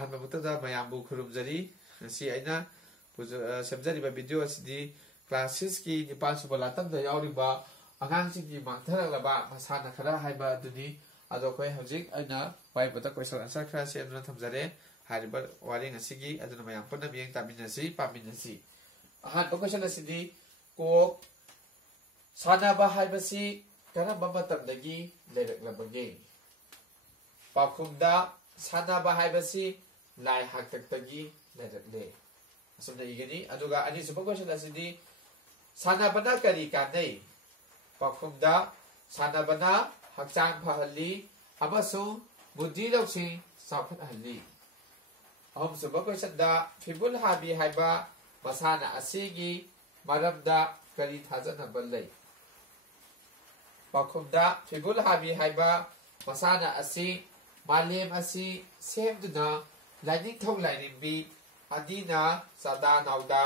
ꯑꯍꯥꯟꯕꯃꯛꯇꯗ ꯃꯌꯥꯝꯕꯨ ꯈꯨꯔꯨꯝꯖꯔꯤ ꯉꯁꯤ ꯑꯩꯅ ꯁꯦꯝꯖꯔꯤꯕ ꯚꯤꯗꯤꯑꯣ ꯑꯁꯤꯗꯤ ꯀ꯭ꯂꯥꯁ 6ꯀꯤ ꯅꯤꯄꯥꯜꯁꯨꯕ ꯂꯥꯇꯝꯗ ꯌꯥꯎꯔꯤꯕ ꯑꯉꯥꯡꯁꯤꯡꯒꯤ ꯃꯥꯡꯊꯔꯛꯂꯕ ꯃꯁꯥꯟꯅ ꯈꯔ ꯍꯥꯏꯕ ꯑꯗꯨꯅꯤ ꯑꯗꯣ ꯑꯩꯈꯣꯏ ꯍꯧꯖꯤꯛ ꯑꯩꯅ ꯋꯥꯏꯕꯗ ꯀꯣꯏꯁꯟ ꯑꯟꯁꯔ ꯈꯔ ꯁꯦꯝꯗꯨꯅ ꯊꯝꯖꯔꯦ ꯍꯥꯏꯔꯤꯕ ꯋꯥꯔꯦꯡ ꯑꯁꯤꯒꯤ ꯑꯗꯨꯅ ꯃꯌꯥꯝ ꯄꯨꯟꯅ ꯃꯤꯠꯌꯦꯡ ꯇꯥꯃꯤꯟꯅꯁꯤ ꯄꯥꯃꯤꯟꯅꯁꯤ ꯑꯍꯥꯟꯕ ꯀꯣꯏꯁꯟ ꯑꯁꯤꯗꯤ ꯀꯣꯛ ꯁꯥꯟꯅꯕ ꯍꯥꯏꯕꯁꯤ ꯀꯔꯝꯕ ꯃꯇꯝꯗꯒꯤ ꯂꯩꯔꯛꯂꯕꯒꯦ ꯄꯥꯎꯈꯨꯝꯗ ꯁꯥꯟꯅꯕ ꯍꯥꯏꯕꯁꯤ ꯂꯥꯏ ꯍꯥꯛꯇꯛꯇꯒꯤ ꯂꯩꯔꯛꯂꯦ ꯑꯁꯨꯝꯅ ꯏꯒꯅꯤ ꯑꯗꯨꯒ ꯑꯅꯤꯁꯨꯕ ꯀꯣꯏꯁꯟ ꯑꯁꯤꯗꯤ ꯁꯥꯟꯅꯕꯅ ꯀꯔꯤ ꯀꯥꯟꯅꯩ ꯄꯥꯎꯈꯨꯝꯗ ꯁꯥꯟꯅꯕꯅ ꯍꯛꯆꯥꯡ ꯐꯍꯜꯂꯤ ꯑꯃꯁꯨꯡ ꯕꯨද්ධꯤ ꯂꯧꯁꯤꯡ ꯆꯥꯎꯈꯠꯍꯜꯂꯤ ꯑꯍꯨꯝꯁꯨꯕ ꯀꯣꯏꯁꯟꯗ ꯐꯤꯕꯨꯜ ꯍꯥꯕꯤ ꯍꯥꯏꯕ ꯃꯁꯥꯟꯅ ꯑꯁꯤꯒꯤ ꯃꯔꯝꯗ ꯀꯔꯤ ꯊꯥꯖꯅꯕ ꯂꯩ ꯄꯥꯎꯈꯨꯝꯗ ꯐꯤꯕꯨꯜ ꯍꯥꯕꯤ ꯍꯥꯏꯕ ꯃꯁꯥꯟꯅ ꯑꯁꯤ ꯃꯥꯂꯦꯝ ꯑꯁꯤ ꯁꯦꯝꯗꯨꯅ ꯂꯥꯏꯅꯤꯡꯊꯧ ꯂꯥꯏꯔꯦꯝꯕꯤ ꯑꯅꯤꯅ ꯆꯥꯗꯥ ꯅꯥꯎꯗꯥ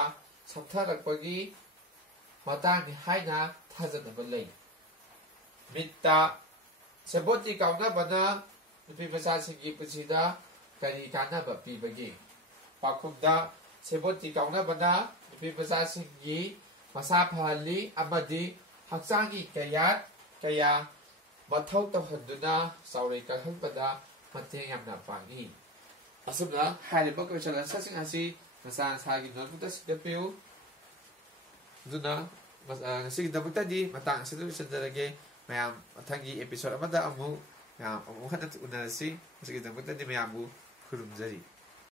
ꯁꯝꯊꯔꯛꯄꯒꯤ ꯃꯇꯥꯡꯅꯤ ꯍꯥꯏꯅ ꯊꯥꯖꯅꯕ ꯂꯩ ꯃꯤꯠꯇ ꯁꯦꯕꯣꯠꯇꯤ ꯀꯥꯎꯅꯕꯅ ꯅꯨꯄꯤ ꯃꯆꯥꯁꯤꯡꯒꯤ ꯄꯨꯟꯁꯤꯗ ꯀꯔꯤ ꯀꯥꯟꯅꯕ ꯄꯤꯕꯒꯦ ꯄꯥꯎꯈꯨꯝꯗ ꯁꯦꯕꯣꯠꯇꯤ ꯀꯥꯎꯅꯕꯅ ꯅꯨꯄꯤ ꯃꯆꯥꯁꯤꯡꯒꯤ ꯃꯁꯥ ꯐꯍꯜꯂꯤ ꯑꯃꯗꯤ ꯍꯛꯆꯥꯡꯒꯤ ꯀꯌꯥꯠ ꯀꯌꯥ ꯃꯊꯧ ꯇꯧꯍꯟꯗꯨꯅ ꯆꯥꯎꯔꯩ ꯀꯜꯍꯟꯕꯗ ꯃꯇꯦꯡ ꯌꯥꯝꯅ ꯄꯥꯡꯏ ꯑꯁꯨꯝꯅ ꯍꯥꯏꯔꯤꯕ ꯀꯣꯏꯁꯟ ꯑꯟꯁꯔꯁꯤꯡ ꯑꯁꯤ ꯃꯁꯥ ꯃꯁꯥꯒꯤ ꯅꯣꯠꯕꯨꯛꯇ ꯁꯤꯡꯒꯠꯄꯤꯌꯨ ꯑꯗꯨꯅ ꯉꯁꯤꯒꯤꯗꯃꯛꯇꯗꯤ ꯃꯇꯥꯡ ꯑꯁꯤꯗ ꯂꯣꯏꯁꯤꯟꯖꯔꯒꯦ ꯃꯌꯥꯝ ꯃꯊꯪꯒꯤ ꯑꯦꯄꯤꯁꯣꯗ ꯑꯃꯗ ꯑꯃꯨꯛ ꯍꯟꯅ ꯎꯅꯔꯁꯤ ꯉꯁꯤꯒꯤꯗꯃꯛꯇꯗꯤ ꯃꯌꯥꯝꯕꯨ ꯈꯨꯔꯨꯝꯖꯔꯤ